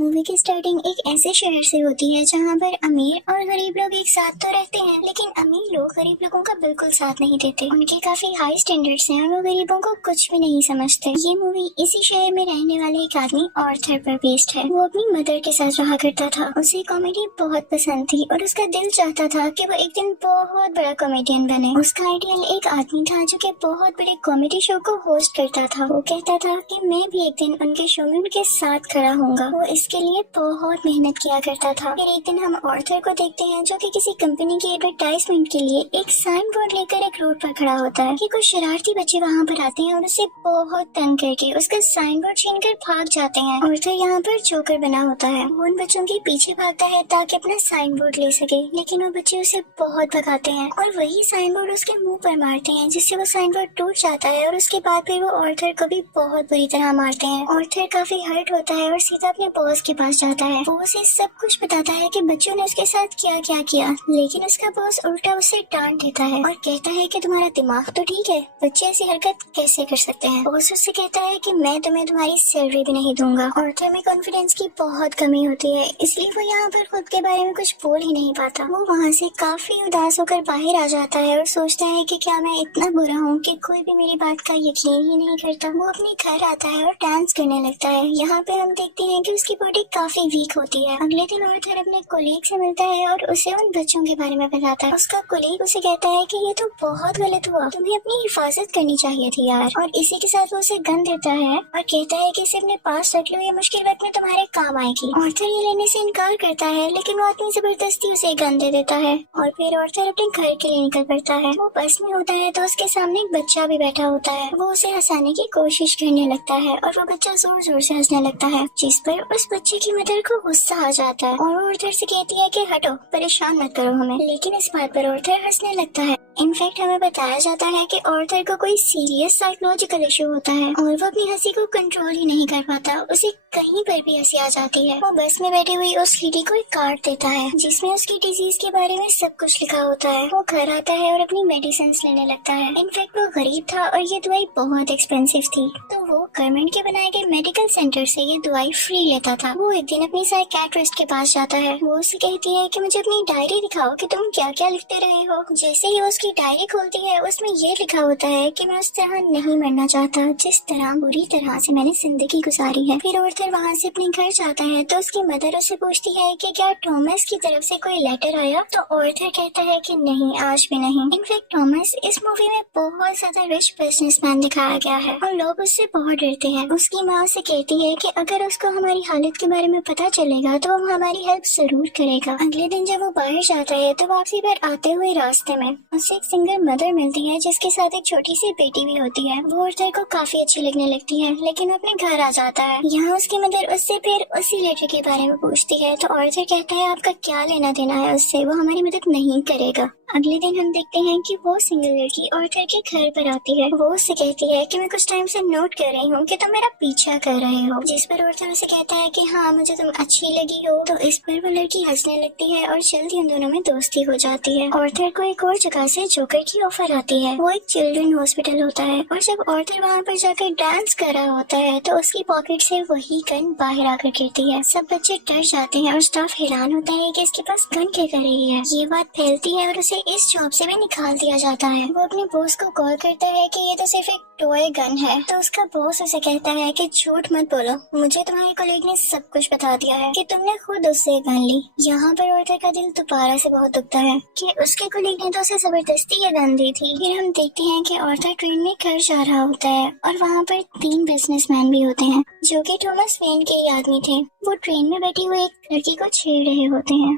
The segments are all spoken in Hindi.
मूवी की स्टार्टिंग एक ऐसे शहर से होती है जहाँ पर अमीर और गरीब लोग एक साथ तो रहते हैं, लेकिन अमीर लोग गरीब लोगों का बिल्कुल साथ नहीं देते। उनके काफी हाई स्टैंडर्ड्स हैं और वो गरीबों को कुछ भी नहीं समझते। ये मूवी इसी शहर में रहने वाले एक आदमी ऑर्थर पर बेस्ड है। वो अपनी मदर के साथ रहा करता था। उसे कॉमेडी बहुत पसंद थी और उसका दिल चाहता था कि वो एक दिन बहुत बड़ा कॉमेडियन बने। उसका आइडियल एक आदमी था जो कि बहुत बड़े कॉमेडी शो को होस्ट करता था। वो कहता था कि मैं भी एक दिन उनके शो में उनके साथ खड़ा होऊंगा। वो इसके लिए बहुत मेहनत किया करता था। फिर एक दिन हम ऑर्थर को देखते हैं जो कि किसी कंपनी की एडवर्टाइजमेंट के लिए एक साइन बोर्ड लेकर एक रोड पर खड़ा होता है कि कुछ शरारती बच्चे वहाँ पर आते हैं और उसे बहुत तंग करके उसका साइन बोर्ड छीन कर भाग जाते हैं। ऑर्थर यहाँ पर जोकर बना होता है। वो उन बच्चों के पीछे भागता है ताकि अपना साइन बोर्ड ले सके, लेकिन वो बच्चे उसे बहुत भगाते हैं और वही साइन बोर्ड उसके मुंह पर मारते हैं, जिससे वो साइन बोर्ड टूट जाता है और उसके बाद फिर वो ऑर्थर को भी बहुत बुरी तरह मारते हैं। ऑर्थर काफी हर्ट होता है और सीधा अपने बॉस के पास जाता है। वो उसे सब कुछ बताता है कि बच्चों ने उसके साथ क्या क्या किया, लेकिन उसका बॉस उल्टा उसे डांट देता है और कहता है कि तुम्हारा दिमाग तो ठीक है, बच्चे ऐसी हरकत कैसे कर सकते हैं। बॉस उससे कहता है कि मैं तुम्हें तुम्हारी सैलरी भी नहीं दूंगा। ऑर्थर में कॉन्फिडेंस की बहुत कमी होती है, इसलिए वो यहाँ पर खुद के बारे में कुछ बोल ही नहीं पाता। वो वहाँ से काफी उदास होकर बाहर आ जाता है और सोचता है कि क्या मैं इतना बुरा हूँ कि कोई भी मेरी बात का यकीन ही नहीं करता। वो अपने घर आता है और डांस करने लगता है। यहाँ पे हम देखते हैं कि उसकी बॉडी काफी वीक होती है। अगले दिन ऑर्थर अपने कोलीग से मिलता है और उसे उन बच्चों के बारे में बताता है। उसका कोलीग उसे कहता है कि ये तो बहुत गलत हुआ, तुम्हें अपनी हिफाजत करनी चाहिए थी यार। और इसी के साथ वो उसे गन देता है और कहता है कि इसे अपने पास रख लो, ये मुश्किल वक्त में तुम्हारे काम आएगी। ऑर्थर ये लेने से इनकार करता है, लेकिन वो आदमी जबरदस्ती उसे गन दे देता है और फिर ऑर्थर अपने घर के लिए निकल पड़ता है। वो बस में होता है तो उसके सामने एक बच्चा भी बैठा होता है। वो उसे हंसाने की कोशिश करने लगता है और वो बच्चा जोर जोर से हंसने लगता है, जिस पर उस बच्चे की मदर को गुस्सा आ जाता है और वो ऑर्थर से कहती है कि हटो, परेशान मत करो हमें। लेकिन इस बात पर ऑर्थर हंसने लगता है। इनफैक्ट हमें बताया जाता है कि ऑर्थर को कोई सीरियस साइकोलॉजिकल इशू होता है और वो अपनी हंसी को कंट्रोल ही नहीं कर पाता। उसे कहीं पर भी हंसी आ जाती है। वो बस में बैठी हुई उस लेडी को एक कार्ड देता है जिसमें उसकी डिजीज के बारे में सब कुछ लिखा होता है। वो घर आता है और अपनी मेडिसिन लेने लगता है। इनफैक्ट वो गरीब था और ये दवाई बहुत एक्सपेंसिव थी, तो वो गवर्नमेंट के बनाए गए मेडिकल सेंटर से ये दवाई फ्री लेता था। वो एक दिन अपनी साइकियाट्रिस्ट के पास जाता है। वो उससे कहती है कि मुझे अपनी डायरी दिखाओ कि तुम क्या क्या लिखते रहे हो। जैसे ही वो उसकी डायरी खोलती है उसमें ये लिखा होता है कि मैं उस तरह नहीं मरना चाहता जिस तरह बुरी तरह से मैंने जिंदगी गुजारी है। फिर ऑर्थर वहाँ से अपने घर जाता है तो उसकी मदर उससे पूछती है कि क्या थॉमस की तरफ से कोई लेटर आया, तो ऑर्थर कहता है कि नहीं, आज भी नहीं। इनफैक्ट थॉमस इस मूवी में बहुत ज्यादा रिच बिजनेसमैन दिखाया गया है और लोग उससे बहुत डरते हैं। उसकी माँ से कहती है कि अगर उसको हमारी हालत के बारे में पता चलेगा तो वो हमारी हेल्प जरूर करेगा। अगले दिन जब वो बाहर जाता है तो वापसी पर आते हुए रास्ते में उससे एक सिंगल मदर मिलती है जिसके साथ एक छोटी सी बेटी भी होती है। वो ऑर्थर को काफी अच्छी लगने लगती है, लेकिन अपने घर आ जाता है। यहाँ उसकी मदर उससे फिर उसी लेटर के बारे में पूछती है तो ऑर्थर कहता है आपका क्या लेना देना है उससे, वो हमारी मदद नहीं करेगा। अगले दिन हम देखते हैं कि वो सिंगल लड़की ऑर्थर के घर पर आती है। वो उससे कहती है कि मैं कुछ टाइम से नोट कर रही हूँ कि तुम मेरा पीछा कर रहे हो, जिस पर ऑर्थर उसे कहता है कि हाँ, मुझे तुम अच्छी लगी हो। तो इस पर वो लड़की हंसने लगती है और जल्दी उन दोनों में दोस्ती हो जाती है। ऑर्थर को एक और जगह से जोकर की ऑफर आती है। वो एक चिल्ड्रन हॉस्पिटल होता है और जब ऑर्थर वहाँ पर जाकर डांस कर रहा होता है तो उसकी पॉकेट से वही गन बाहर आकर गिरती है। सब बच्चे डर जाते हैं और स्टाफ हैरान होता है कि इसके पास गन क्या कर रही है। ये बात फैलती है और उसे इस जॉब से भी निकाल दिया जाता है। वो अपने बॉस को कॉल करता है कि ये तो सिर्फ एक टॉय गन है, तो उसका बॉस उसे कहता है कि झूठ मत बोलो, मुझे तुम्हारे कलीग ने सब कुछ बता दिया है कि तुमने खुद उससे गन ली। यहाँ पर ऑर्थर का दिल दोबारा से बहुत दुखता है कि उसके कलीग ने तो उसे जबरदस्ती ये गन दी थी। फिर हम देखते हैं कि ऑर्थर ट्रेन में घर जा रहा होता है और वहाँ पर 3 बिजनेसमैन भी होते हैं जो कि थॉमस वेन के ही आदमी थे। वो ट्रेन में बैठी हुई एक लड़की को छेड़ रहे होते हैं।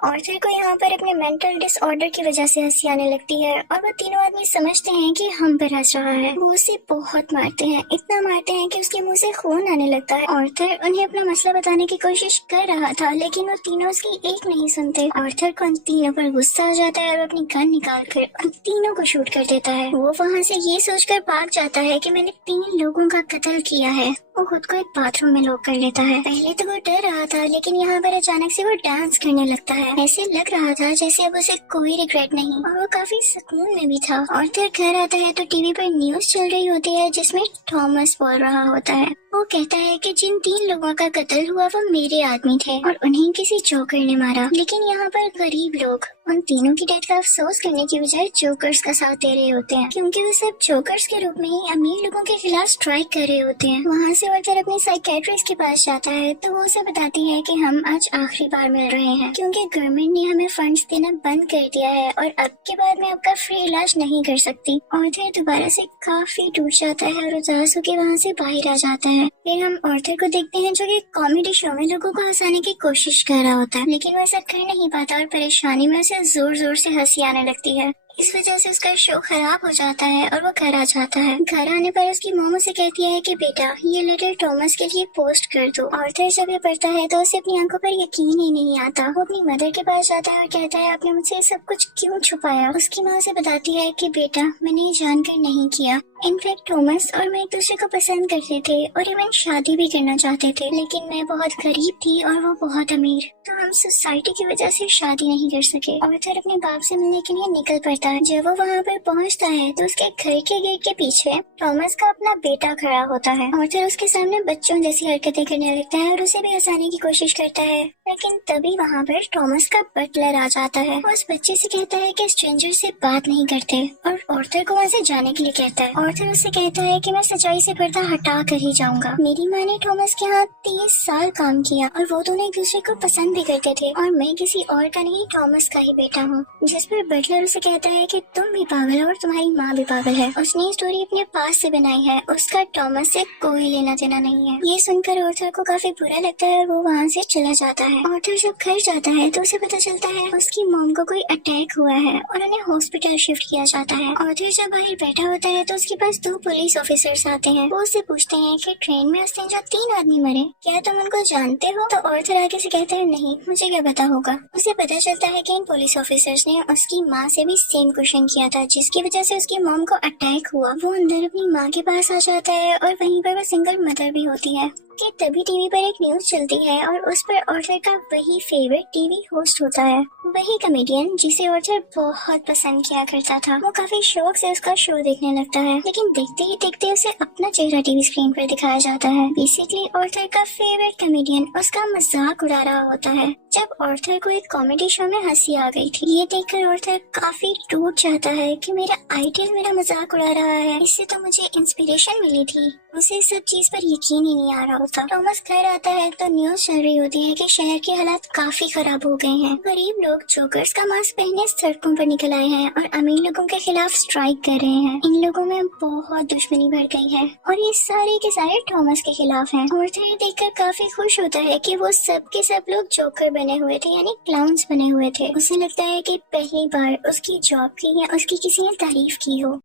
ऑर्थर को यहाँ पर अपने मेंटल डिसऑर्डर की वजह से हंसी आने लगती है और वो तीनों आदमी समझते हैं कि हम पर हंस रहा है। वो उसे बहुत मारते हैं, इतना मारते हैं कि उसके मुंह से खून आने लगता है। ऑर्थर उन्हें अपना मसला बताने की कोशिश कर रहा था, लेकिन वो तीनों उसकी एक नहीं सुनते। ऑर्थर को उन तीनों पर गुस्सा आ जाता है और अपनी गन निकाल कर उन तीनों को शूट कर देता है। वो वहाँ से ये सोचकर भाग जाता है कि मैंने 3 लोगों का कत्ल किया है। वो खुद को एक बाथरूम में लॉक कर लेता है। पहले तो वो डर रहा था, लेकिन यहाँ पर अचानक से वो डांस करने लगता है। ऐसे लग रहा था जैसे अब उसे कोई रिग्रेट नहीं और वो काफी सुकून में भी था। ऑर्थर घर आता है तो टीवी पर न्यूज चल रही होती है जिसमें थॉमस बोल रहा होता है। वो कहता है कि जिन 3 लोगों का कत्ल हुआ वो मेरे आदमी थे और उन्हें किसी जोकर ने मारा। लेकिन यहाँ पर गरीब लोग उन तीनों की डेथ का अफसोस करने की बजाय जोकर्स का साथ दे रहे होते हैं, क्योंकि वो सब जोकर्स के रूप में ही अमीर लोगों के खिलाफ स्ट्राइक कर रहे होते हैं। वहाँ से ऑर्थर अपनी साइकेट्रिस्ट के पास जाता है तो वो उसे बताती है कि हम आज आखिरी बार मिल रहे हैं, क्योंकि गवर्नमेंट ने हमें फंड्स देना बंद कर दिया है और अब के बाद मैं आपका फ्री इलाज नहीं कर सकती। ऑर्थर दोबारा से काफी टूट जाता है और उदास होकर वहाँ से बाहर आ जाता है। फिर हम ऑर्थर को देखते हैं जो कि कॉमेडी शो में लोगों को हंसाने की कोशिश कर रहा होता है, लेकिन वो ऐसा कर नहीं पाता और परेशानी में उसे जोर जोर से हंसी आने लगती है। इस वजह से उसका शो खराब हो जाता है और वो घर आ जाता है। घर आने पर उसकी मॉम उसे कहती है कि बेटा ये लेटर थॉमस के लिए पोस्ट कर दो। ऑर्थर जब ये पढ़ता है तो उसे अपनी आंखों पर यकीन ही नहीं आता। वो अपनी मदर के पास जाता है और कहता है आपने मुझसे सब कुछ क्यों छुपाया। उसकी माँ उसे बताती है कि बेटा मैंने ये जानकर नहीं किया। इनफैक्ट थॉमस और मैं एक दूसरे को पसंद करते थे और इवन शादी भी करना चाहते थे, लेकिन मैं बहुत गरीब थी और वो बहुत अमीर, तो हम सोसाइटी की वजह से शादी नहीं कर सके। ऑर्थर अपने बाप से मिलने के लिए निकल पड़ता है। जब वो वहाँ पर पहुँचता है तो उसके घर के गेट के पीछे थॉमस का अपना बेटा खड़ा होता है। ऑर्थर उसके सामने बच्चों जैसी हरकतें करने लगता है और उसे भी हंसाने की कोशिश करता है, लेकिन तभी वहाँ पर थॉमस का बटलर आ जाता है। वो उस बच्चे से कहता है कि स्ट्रेंजर से बात नहीं करते और ऑर्थर को वहाँ से जाने के लिए कहता है। ऑर्थर उससे कहता है कि मैं सच्चाई से पर्दा हटा कर ही जाऊंगा। मेरी माँ ने थॉमस के यहाँ 30 साल काम किया और वो दोनों एक दूसरे को पसंद भी करते थे और मैं किसी और का नहीं थॉमस का ही बेटा हूँ। जिस पर बटलर उसे कहता है कि तुम भी पागल हो और तुम्हारी माँ भी पागल है। उसने स्टोरी अपने पास से बनाई है, उसका थॉमस से कोई लेना देना नहीं है। ये सुनकर ऑर्थर को काफी बुरा लगता है और वो वहाँ से चला जाता है। ऑर्थर जब घर जाता है तो उसे पता चलता है उसकी मॉम को कोई अटैक हुआ है और उन्हें हॉस्पिटल शिफ्ट किया जाता है। ऑर्थर जब बाहर बैठा होता है तो उसके पास 2 पुलिस ऑफिसर्स आते हैं। वो उससे पूछते हैं कि ट्रेन में उस दिन जो 3 आदमी मरे क्या तुम उनको जानते हो? तो ऑर्थर आगे से कहता है नहीं, मुझे क्या पता होगा। उसे पता चलता है कि इन पुलिस ऑफिसर्स ने उसकी माँ से भी सेम क्वेश्चन किया था, जिसकी वजह से उसकी मॉम को अटैक हुआ। वो अंदर अपनी माँ के पास आ जाता है और वहीं पर वो सिंगल मदर भी होती है कि तभी टीवी पर एक न्यूज चलती है और उस पर ऑर्थर का वही फेवरेट टीवी होस्ट होता है, वही कॉमेडियन जिसे ऑर्थर बहुत पसंद किया करता था। वो काफी शौक से उसका शो देखने लगता है, लेकिन देखते ही देखते उसे अपना चेहरा टीवी स्क्रीन पर दिखाया जाता है। बेसिकली ऑर्थर का फेवरेट कॉमेडियन उसका मजाक उड़ा रहा होता है। जब ऑर्थर को एक कॉमेडी शो में हंसी आ गई थी, ये देखकर ऑर्थर काफी टूट जाता है कि मेरा आइडियल मेरा मजाक उड़ा रहा है, इससे तो मुझे इंस्पिरेशन मिली थी। उसे सब चीज पर यकीन ही नहीं आ रहा होता। थॉमस घर आता है तो न्यूज चल रही होती है कि शहर के हालात काफी खराब हो गए हैं। गरीब लोग जोकर्स का मास्क पहने सड़कों पर निकल आए हैं और अमीर लोगों के खिलाफ स्ट्राइक कर रहे हैं। इन लोगों में बहुत दुश्मनी बढ़ गई है और ये सारे के सारे थॉमस के खिलाफ हैं। ऑर्थर ये देखकर काफी खुश होता है कि वो सब के सब लोग जोकर बने हुए थे, यानी क्लाउन्स बने हुए थे। उसे लगता है कि पहली बार उसकी जॉब की या उसकी किसी ने तारीफ की हो।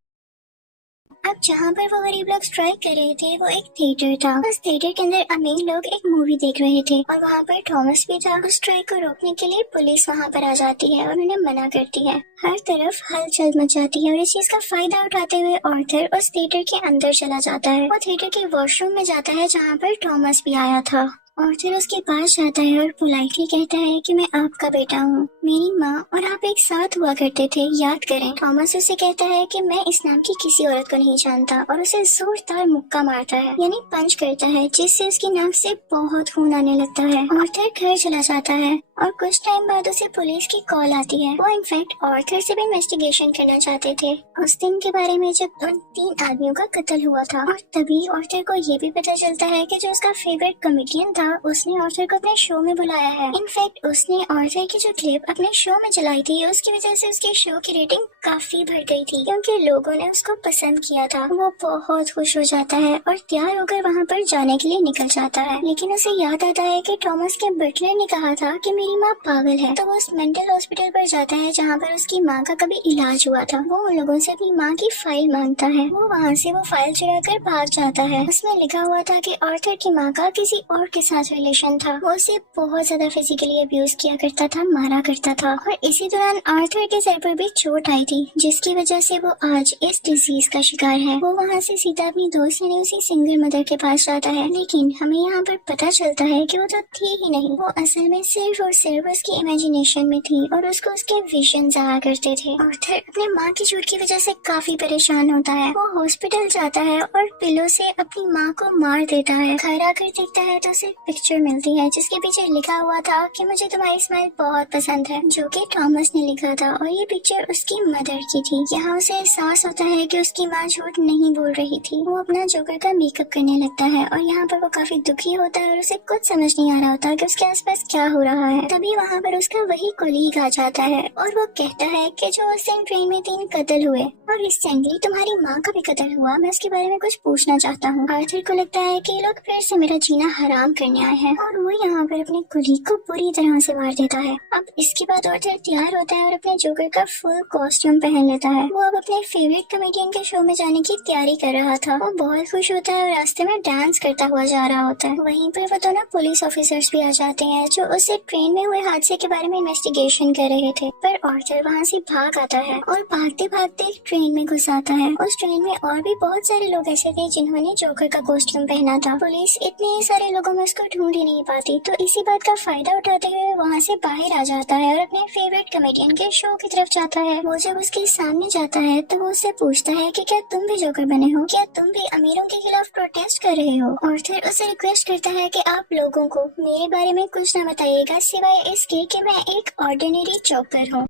अब जहाँ पर वो गरीब लोग स्ट्राइक कर रहे थे वो एक थिएटर था। उस थिएटर के अंदर अमीर लोग एक मूवी देख रहे थे और वहाँ पर थॉमस भी था। उस स्ट्राइक को रोकने के लिए पुलिस वहाँ पर आ जाती है और उन्हें मना करती है। हर तरफ हलचल मच जाती है और इस चीज का फायदा उठाते हुए ऑर्थर उस थिएटर के अंदर चला जाता है। वो थिएटर के वॉशरूम में जाता है जहाँ पर थॉमस भी आया था। ऑर्थर उसके पास जाता है और पोलाइटली कहता है कि मैं आपका बेटा हूँ, मेरी माँ और आप एक साथ हुआ करते थे, याद करें। थॉमस उसे कहता है कि मैं इस नाम की किसी औरत को नहीं जानता और उसे जोरदार मुक्का मारता है, यानी पंच करता है, जिससे उसकी नाक से बहुत खून आने लगता है। ऑर्थर घर चला जाता है और कुछ टाइम बाद उसे पुलिस की कॉल आती है। वो इनफैक्ट ऑर्थर से भी इन्वेस्टिगेशन करना चाहते थे उस दिन के बारे में जब उन 3 आदमियों का कत्ल हुआ था। और तभी ऑर्थर को ये भी पता चलता है कि जो उसका फेवरेट कॉमेडियन था उसने ऑर्थर को अपने शो में बुलाया है। इनफैक्ट उसने ऑर्थर की जो क्लिप अपने शो में चलाई थी उसकी वजह से उसके शो की रेटिंग काफी बढ़ गई थी, क्योंकि लोगों ने उसको पसंद किया था। वो बहुत खुश हो जाता है और तैयार होकर वहाँ पर जाने के लिए निकल जाता है, लेकिन उसे याद आता है कि थॉमस के बटलर ने कहा था कि मेरी माँ पागल है। तो वो उस मेंटल हॉस्पिटल पर जाता है जहाँ पर उसकी माँ का कभी इलाज हुआ था। वो उन लोगों से अपनी माँ की फाइल मांगता है। वो वहाँ से वो फाइल चुरा कर भाग जाता है। उसमें लिखा हुआ था कि ऑर्थर की माँ का किसी और के साथ रिलेशन था। वो उसे बहुत ज्यादा फिजिकली अब्यूज किया करता था, मारा करता करता था और इसी दौरान आर्थर के सर पर भी चोट आई थी, जिसकी वजह से वो आज इस डिजीज का शिकार है। वो वहाँ से सीधा अपनी दोस्त यानी उसी सिंगल मदर के पास जाता है, लेकिन हमें यहाँ पर पता चलता है कि वो तो थी ही नहीं, वो असल में सिर्फ और सिर्फ उसकी इमेजिनेशन में थी और उसको उसके विजन्स आया करते थे। आर्थर अपने माँ की चोट की वजह से काफी परेशान होता है। वो हॉस्पिटल जाता है और पिलो से अपनी माँ को मार देता है। घर आकर देखता है तो उसे पिक्चर मिलती है जिसके पीछे लिखा हुआ था कि मुझे तुम्हारी स्माइल बहुत पसंद है, जो कि थॉमस ने लिखा था और ये पिक्चर उसकी मदर की थी। यहाँ उसे एहसास होता है कि उसकी माँ झूठ नहीं बोल रही थी। वो अपना जोकर का मेकअप करने लगता है और यहाँ पर वो काफी दुखी होता है और उसे कुछ समझ नहीं आ रहा होता कि उसके आसपास क्या हो रहा है। तभी वहाँ पर उसका वही कोलीग आ जाता है और वो कहता है कि जो उस दिन ट्रेन में 3 कत्ल हुए और रिसेंटली तुम्हारी माँ का भी कत्ल हुआ, मैं उसके बारे में कुछ पूछना चाहता हूँ। आर्थर को लगता है कि ये लोग फिर से मेरा जीना हराम करने आए हैं और वो यहाँ पर अपने कोलीग को पूरी तरह से मार देता है। अब इसके बाद आर्थर तैयार होता है और अपने जोकर का फुल कॉस्ट्यूम पहन लेता है। वो अब अपने फेवरेट कॉमेडियन के शो में जाने की तैयारी कर रहा था। वो बहुत खुश होता है और रास्ते में डांस करता हुआ जा रहा होता है। वहीं पर वो दोनों पुलिस ऑफिसर्स भी आ जाते हैं जो उससे ट्रेन में हुए हादसे के बारे में इन्वेस्टिगेशन कर रहे थे, पर आर्थर वहाँ से भाग आता है और भागते भागते ट्रेन में घुस आता है। उस ट्रेन में और भी बहुत सारे लोग ऐसे थे जिन्होंने जोकर का कॉस्ट्यूम पहना था। पुलिस इतने सारे लोगों में उसको ढूंढ ही नहीं पाती, तो इसी बात का फायदा उठाते हुए वहाँ से बाहर आ जाता है और अपने फेवरेट कॉमेडियन के शो की तरफ जाता है। वो जब उसके सामने जाता है तो वो उससे पूछता है कि क्या तुम भी जोकर बने हो, क्या तुम भी अमीरों के खिलाफ प्रोटेस्ट कर रहे हो। आर्थर उससे रिक्वेस्ट करता है कि आप लोगों को मेरे बारे में कुछ न बताइएगा सिवाय इसके कि मैं एक ऑर्डिनरी जोकर हूँ।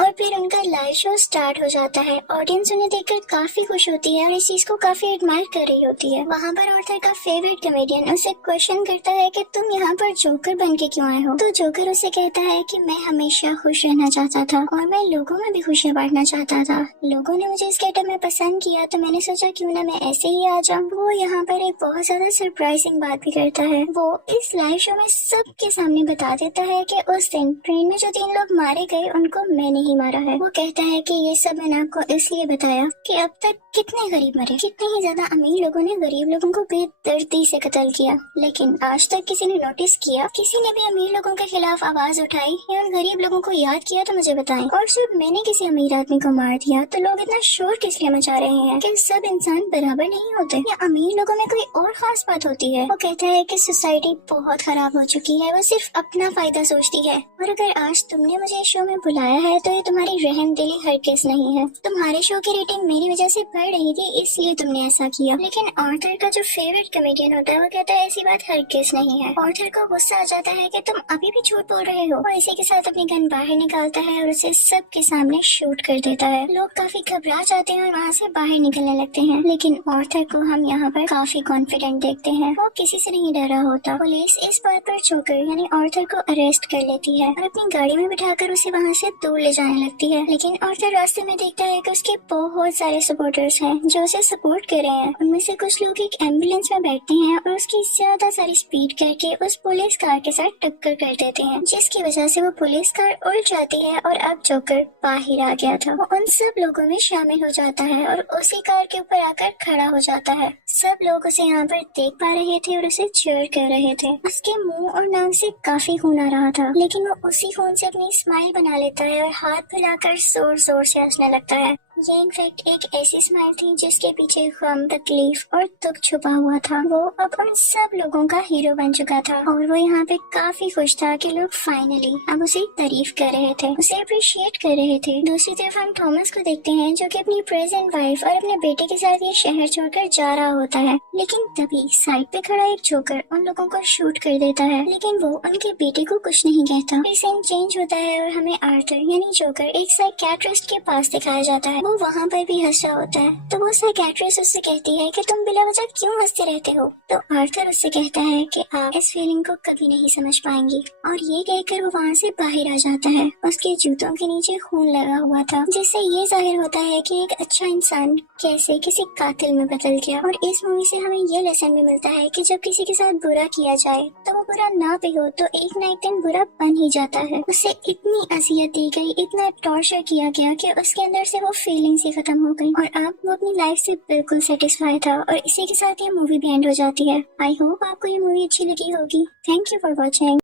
और फिर उनका लाइव शो स्टार्ट हो जाता है। ऑडियंस उन्हें देखकर काफी खुश होती है और इस चीज को काफी एडमायर कर रही होती है। वहाँ पर आर्थर का फेवरेट कॉमेडियन उसे क्वेश्चन करता है कि तुम यहाँ पर जोकर बन के क्यों आए हो। तो जोकर उसे कहता है कि मैं हमेशा खुश रहना चाहता था और मैं लोगों में भी खुशियाँ बांटना चाहता था। लोगों ने मुझे इस गेटअप में पसंद किया तो मैंने सोचा क्यों ना मैं ऐसे ही आ जाऊँ। वो यहाँ पर एक बहुत ज्यादा सरप्राइजिंग बात भी करता है। वो इस लाइव शो में सबके सामने बता देता है कि उस दिन ट्रेन में जो 3 लोग मारे गए उनको मैंने नहीं मारा है। वो कहता है कि ये सब मैंने आपको इसलिए बताया कि अब तक कितने गरीब मरे, कितने ही ज्यादा अमीर लोगों ने गरीब लोगों को बेदर्दी से कत्ल किया, लेकिन आज तक किसी ने नोटिस किया, किसी ने भी अमीर लोगों के खिलाफ आवाज उठाई या उन गरीब लोगों को याद किया तो मुझे बताएं। और जब मैंने किसी अमीर आदमी को मार दिया तो लोग इतना शोर किस लिए मचा रहे हैं? कि सब इंसान बराबर नहीं होते या अमीर लोगों में कोई और खास बात होती है? वो कहता है कि सोसाइटी बहुत खराब हो चुकी है, वो सिर्फ अपना फायदा सोचती है और अगर आज तुमने मुझे शो में बुलाया है तो ये तुम्हारी रहमदिली हरगिज़ नहीं है। तुम्हारे शो की रेटिंग मेरी वजह से बढ़ रही थी इसलिए तुमने ऐसा किया। लेकिन आर्थर का जो फेवरेट कॉमेडियन होता है वो कहता है ऐसी बात हरगिज़ नहीं है। आर्थर को गुस्सा आ जाता है कि तुम अभी भी झूठ बोल रहे हो और इसी के साथ अपनी गन बाहर निकालता है और उसे सबके सामने शूट कर देता है। लोग काफी घबरा जाते हैं और वहाँ से बाहर निकलने लगते हैं, लेकिन आर्थर को हम यहाँ पर काफी कॉन्फिडेंट देखते हैं। वो किसी से नहीं डरा होता। पुलिस इस बात पर जोकर यानी आर्थर को अरेस्ट कर लेती है और अपनी गाड़ी में बिठाकर उसे वहाँ से दूर ले जाने लगती है। लेकिन आर्थर रास्ते में देखता है कि उसके बहुत सारे सपोर्टर्स हैं जो उसे सपोर्ट कर रहे हैं। उनमें से कुछ लोग एक एम्बुलेंस में बैठते हैं और उसकी ज्यादा सारी स्पीड करके उस पुलिस कार के साथ टक्कर कर देते हैं, जिसकी वजह से वो पुलिस कार उल्ट जाती है और अब जोकर बाहर आ गया था। वो उन सब लोगों में शामिल हो जाता है और उसी कार के ऊपर आकर खड़ा हो जाता है। सब लोग उसे यहाँ पर देख पा रहे थे और उसे चीयर कर रहे थे। उसके मुंह और नाक से काफी खून आ रहा था, लेकिन वो उसी खून से अपनी स्माइल बना लेता है और हाथ फैलाकर जोर जोर से हंसने लगता है। ये इनफैक्ट एक ऐसी स्माइल थी जिसके पीछे गम, तकलीफ और दुख छुपा हुआ था। वो अब उन सब लोगों का हीरो बन चुका था और वो यहाँ पे काफी खुश था कि लोग फाइनली अब उसे तारीफ कर रहे थे, उसे अप्रिशिएट कर रहे थे। दूसरी तरफ हम थॉमस को देखते हैं जो कि अपनी प्रेजेंट वाइफ और अपने बेटे के साथ ये शहर छोड़कर जा रहा होता है, लेकिन तभी साइड पे खड़ा एक जोकर उन लोगों को शूट कर देता है, लेकिन वो उनके बेटे को कुछ नहीं कहता। फिर सीन चेंज होता है और हमें आर्थर यानी जोकर एक साइकियाट्रिस्ट के पास दिखाया जाता है। वो वहाँ पर भी हंस रहा होता है, तो वो साइकियाट्रिस्ट उससे कहती है कि तुम बिला वजह क्यों हंसते रहते हो। तो आर्थर उससे कहता है कि आप इस फीलिंग को कभी नहीं समझ पाएंगी, और ये कहकर वो वहाँ से बाहर आ जाता है। उसके जूतों के नीचे खून लगा हुआ था, जिससे ये जाहिर होता है कि एक अच्छा इंसान कैसे किसी कातिल में बदल गया। और इस मूवी से हमें ये लेसन भी मिलता है कि जब किसी के साथ बुरा किया जाए तो वो बुरा ना भी हो तो एक ना एक दिन बुरा बन ही जाता है। उसे इतनी अजियत दी गई, इतना टॉर्चर किया गया कि उसके अंदर से वो फीलिंग्स ही खत्म हो गई और अब वो अपनी लाइफ से बिल्कुल सेटिस्फाई था। और इसी के साथ ये मूवी भी एंड हो जाती है। आई होप आपको ये मूवी अच्छी लगी होगी। Thank you for watching.